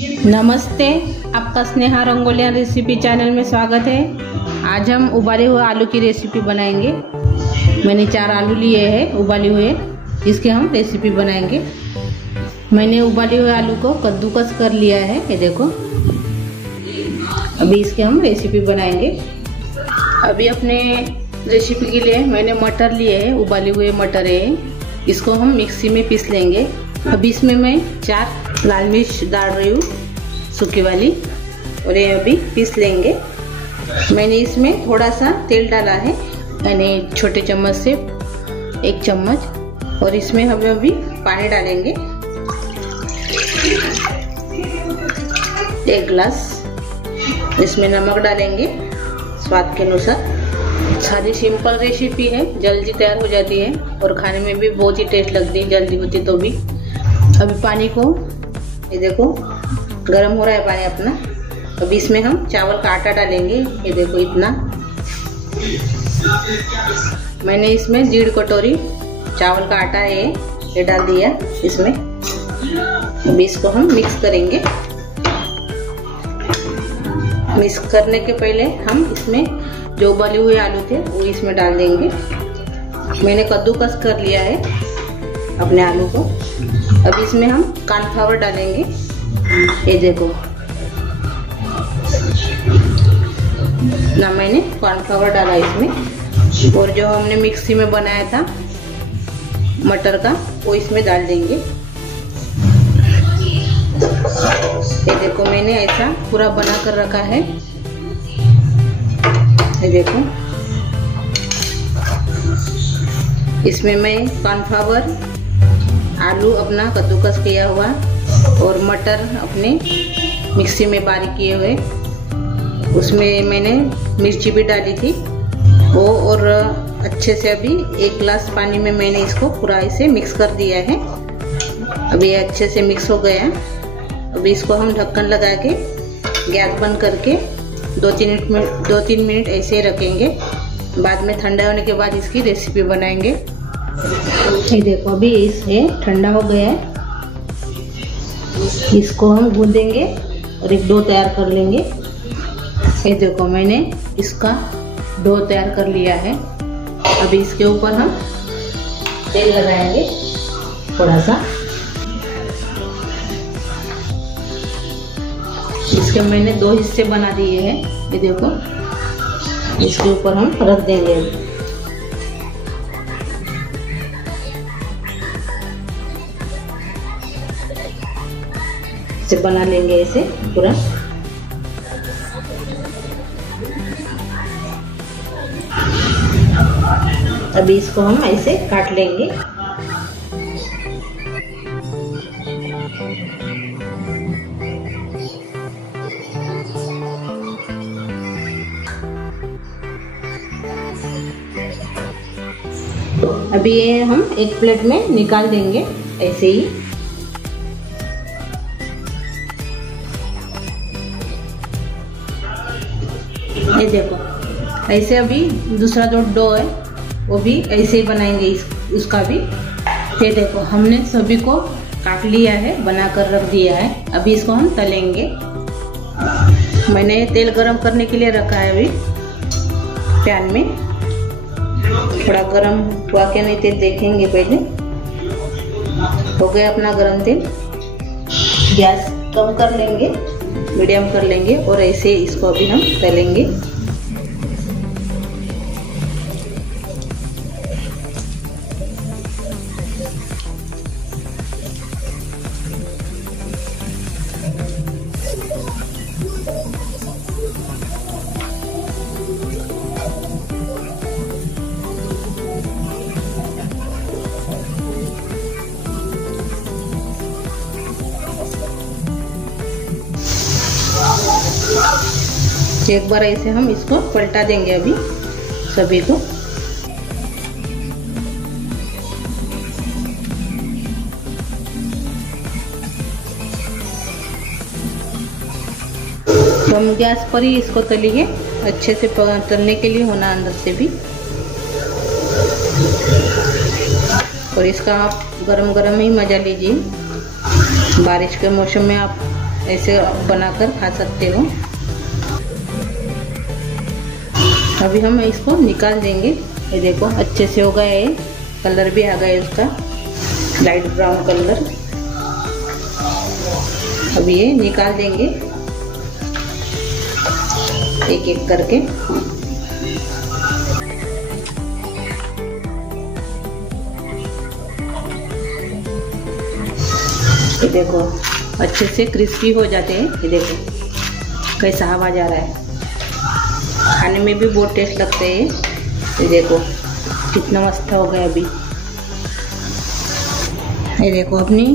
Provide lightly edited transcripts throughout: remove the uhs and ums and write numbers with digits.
नमस्ते, आपका Sneha रंगोलिया recipe channel में स्वागत है। आज हम उबाले हुए आलू की रेसिपी बनाएंगे। मैंने 4 आलू लिए हैं उबाले हुए, इसके हम रेसिपी बनाएंगे। मैंने उबाले हुए आलू को कद्दूकस कर लिया है, ये देखो। अभी इसके हम रेसिपी बनाएंगे। अभी अपने रेसिपी के लिए मैंने मटर लिए हैं, उबाले हुए मटर है, इसको हम मिक्सी में पीस लेंगे। अभी इसमें मैं 4 लाल मिर्च डाल रही हूँ, सूखी वाली, और ये अभी पीस लेंगे। मैंने इसमें थोड़ा सा तेल डाला है, यानी छोटे चम्मच से 1 चम्मच, और इसमें हम अभी पानी डालेंगे 1 गिलास। इसमें नमक डालेंगे स्वाद के अनुसार। सारी सिंपल रेसिपी है, जल्दी तैयार हो जाती है और खाने में भी बहुत ही टेस्ट लगती है, जल्दी होती तो भी। अभी पानी को, ये देखो, गरम हो रहा है पानी अपना। अभी इसमें हम चावल का आटा डालेंगे, ये देखो इतना। मैंने इसमें 1.5 कटोरी चावल का आटा है, ये डाल दिया इसमें। अभी इसको हम मिक्स करेंगे। मिक्स करने के पहले हम इसमें जो उबले हुए आलू थे वो इसमें डाल देंगे। मैंने कद्दूकस कर लिया है अपने आलू को। अब इसमें हम कॉर्नफ्लावर डालेंगे, ये देखो ना, मैंने कॉर्नफ्लावर डाला इसमें। और जो हमने मिक्सी में बनाया था मटर का, वो इसमें डाल देंगे। ये देखो मैंने ऐसा पूरा बना कर रखा है, ये देखो। इसमें मैं कॉर्नफ्लावर, आलू अपना कद्दूकस किया हुआ और मटर अपने मिक्सी में बारीक किए हुए, उसमें मैंने मिर्ची भी डाली थी वो, और अच्छे से अभी 1 गिलास पानी में मैंने इसको पूरा ऐसे मिक्स कर दिया है। अभी ये अच्छे से मिक्स हो गया है। अभी इसको हम ढक्कन लगा के गैस बंद करके 2-3 मिनट ऐसे ही रखेंगे। बाद में ठंडा होने के बाद इसकी रेसिपी बनाएंगे। ये देखो अभी इसे ठंडा हो गया है, इसको हम गूंदेंगे और एक डो तैयार कर लेंगे। ये देखो मैंने इसका डो तैयार कर लिया है। अभी इसके ऊपर हम तेल लगाएंगे थोड़ा सा। इसके मैंने 2 हिस्से बना दिए हैं, ये देखो। इसके ऊपर हम रख देंगे। इसे बना लेंगे ऐसे पूरा। अभी इसको हम ऐसे काट लेंगे। अभी ये हम एक प्लेट में निकाल देंगे ऐसे ही। ये देखो ऐसे अभी दूसरा जो डो है वो भी ऐसे ही बनाएंगे उसका भी। ये देखो हमने सभी को काट लिया है, बनाकर रख दिया है। अभी इसको हम तलेंगे। मैंने तेल गरम करने के लिए रखा है अभी पैन में। थोड़ा गरम हुआ क्या नहीं तेल देखेंगे पहले। हो गया अपना गरम तेल। गैस कम कर लेंगे, मीडियम कर लेंगे, और ऐसे इसको अभी हम तलेंगे। एक बार ऐसे हम इसको पलटा देंगे अभी सभी को। तो हम गैस पर ही इसको तलेंगे, अच्छे से तलने के लिए होना अंदर से भी। और इसका आप गरम गरम ही मज़ा लीजिए। बारिश के मौसम में आप ऐसे बनाकर खा सकते हो। अभी हम इसको निकाल देंगे। ये देखो अच्छे से हो गया है, कलर भी आ गया है उसका लाइट ब्राउन कलर। अभी ये निकाल देंगे एक एक करके। ये देखो अच्छे से क्रिस्पी हो जाते हैं। ये देखो कैसा आवाज आ रहा है, खाने में भी बहुत टेस्ट लगते हैं। ये देखो कितना मस्त हो गया। अभी ये देखो अपनी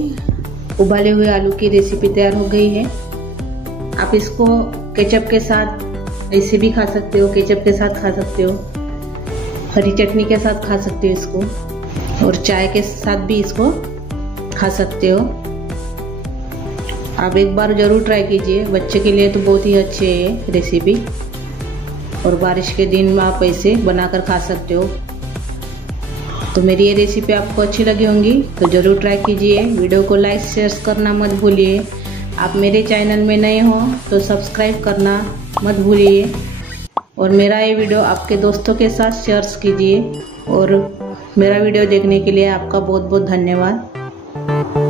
उबाले हुए आलू की रेसिपी तैयार हो गई है। आप इसको केचप के साथ ऐसे भी खा सकते हो, केचप के साथ खा सकते हो, हरी चटनी के साथ खा सकते हो इसको, और चाय के साथ भी इसको खा सकते हो। आप एक बार ज़रूर ट्राई कीजिए, बच्चे के लिए तो बहुत ही अच्छी है रेसिपी, और बारिश के दिन में आप ऐसे बनाकर खा सकते हो। तो मेरी ये रेसिपी आपको अच्छी लगी होंगी तो ज़रूर ट्राई कीजिए। वीडियो को लाइक शेयर करना मत भूलिए। आप मेरे चैनल में नए हो तो सब्सक्राइब करना मत भूलिए, और मेरा ये वीडियो आपके दोस्तों के साथ शेयर कीजिए। और मेरा वीडियो देखने के लिए आपका बहुत बहुत धन्यवाद।